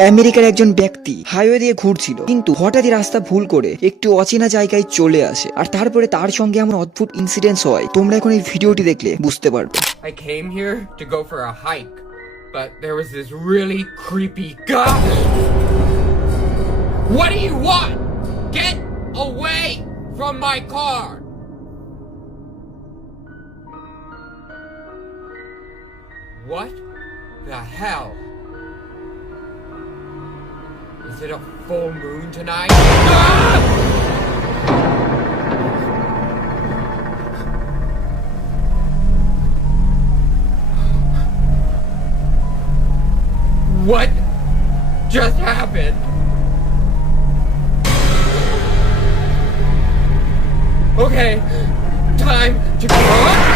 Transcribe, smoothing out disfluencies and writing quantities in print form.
আমেরিকার একজন ব্যক্তি হাইওয়ে দিয়ে ঘুরছিল, কিন্তু হঠাৎই রাস্তা ভুল করে একটু অচেনা জায়গায় চলে আসে, আর তারপরে তার সঙ্গে এমন অদ্ভুত ইনসিডেন্টস হয়। তোমরা এখন এই ভিডিওটি দেখলে বুঝতে পারবে। I came here to go for a hike, but there was this really creepy guy. What do you want? Get away from my car! What the hell? Is it a full moon tonight? Ah! What just happened? Okay, time to go.